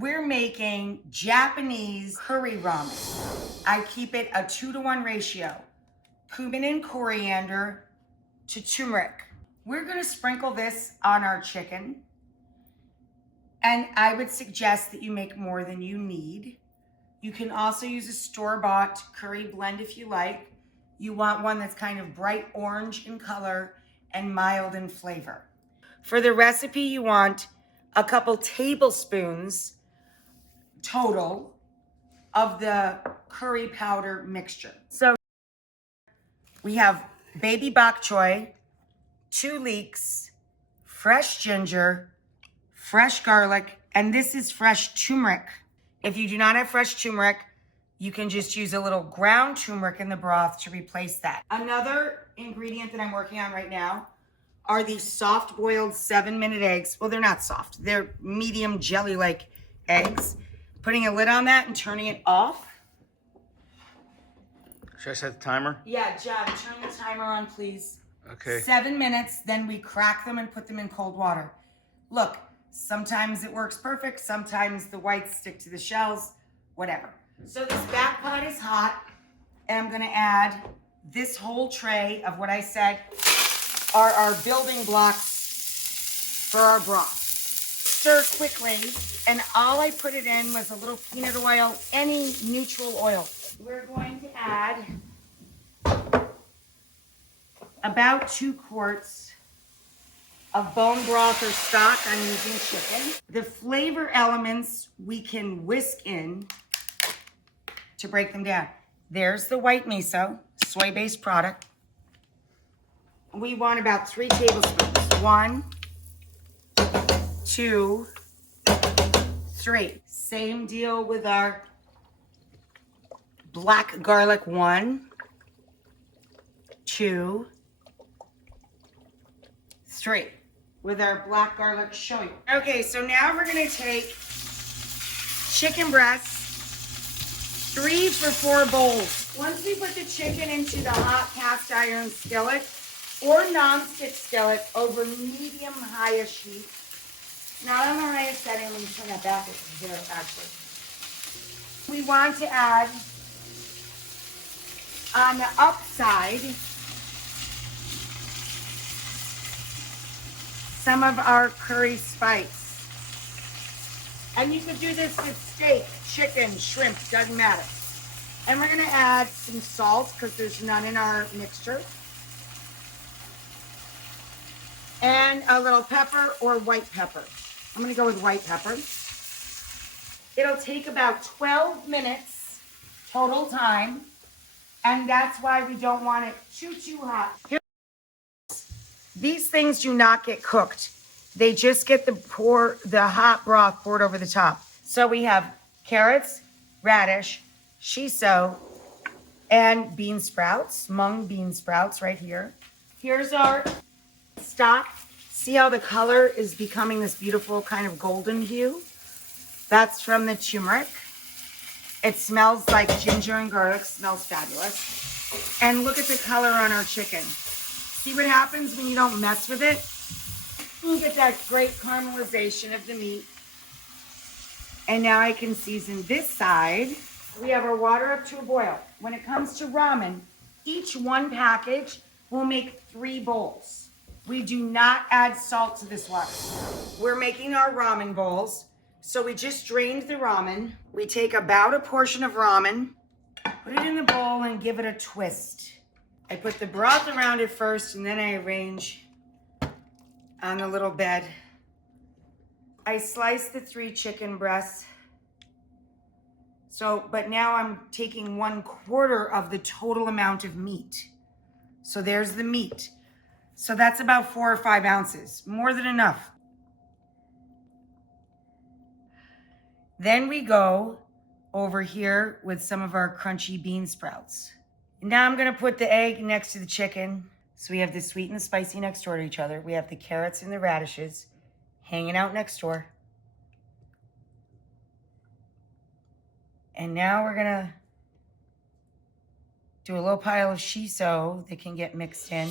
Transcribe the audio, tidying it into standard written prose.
We're making Japanese curry ramen. I keep it a 2-to-1 ratio. Cumin and coriander to turmeric. We're gonna sprinkle this on our chicken. And I would suggest that you make more than you need. You can also use a store-bought curry blend if you like. You want one that's kind of bright orange in color and mild in flavor. For the recipe, you want a couple tablespoons total of the curry powder mixture. So we have baby bok choy, 2 leeks, fresh ginger, fresh garlic, and this is fresh turmeric. If you do not have fresh turmeric, you can just use a little ground turmeric in the broth to replace that. Another ingredient that I'm working on right now are these soft boiled 7-minute eggs. Well, they're not soft. They're medium jelly-like eggs. Putting a lid on that and turning it off. Should I set the timer? Yeah, John, turn the timer on, please. Okay. 7 minutes, then we crack them and put them in cold water. Look, sometimes it works perfect. Sometimes the whites stick to the shells, whatever. So this back pot is hot, and I'm gonna add this whole tray of what I said are our building blocks for our broth. Stir quickly, and all I put it in was a little peanut oil, any neutral oil. We're going to add about 2 quarts of bone broth or stock. I'm using chicken. The flavor elements we can whisk in to break them down. There's the white miso, soy-based product. We want about 3 tablespoons. 1, 2, 3. Same deal with our black garlic. 1, 2, 3. With our black garlic shoyu. Okay, so now we're gonna take chicken breasts, 3 for 4 bowls. Once we put the chicken into the hot cast iron skillet or non-stick skillet over medium-highish heat, not on the highest setting, let me turn that back here actually. We want to add on the upside some of our curry spice. And you could do this with steak, chicken, shrimp, doesn't matter. And we're gonna add some salt because there's none in our mixture. And a little pepper or white pepper. I'm gonna go with white pepper. It'll take about 12 minutes total time. And that's why we don't want it too hot. These things do not get cooked. They just get the hot broth poured over the top. So we have carrots, radish, shiso, and bean sprouts, mung bean sprouts right here. Here's our stock. See how the color is becoming this beautiful kind of golden hue? That's from the turmeric. It smells like ginger and garlic, smells fabulous. And look at the color on our chicken. See what happens when you don't mess with it? You get that great caramelization of the meat. And now I can season this side. We have our water up to a boil. When it comes to ramen, each one package will make 3 bowls. We do not add salt to this water. We're making our ramen bowls. So we just drained the ramen. We take about a portion of ramen, put it in the bowl and give it a twist. I put the broth around it first and then I arrange on the little bed. I slice the 3 chicken breasts. But now I'm taking 1/4 of the total amount of meat. So there's the meat. So that's about 4 or 5 ounces, more than enough. Then we go over here with some of our crunchy bean sprouts. Now I'm gonna put the egg next to the chicken. So we have the sweet and the spicy next door to each other. We have the carrots and the radishes hanging out next door. And now we're gonna do a little pile of shiso that can get mixed in.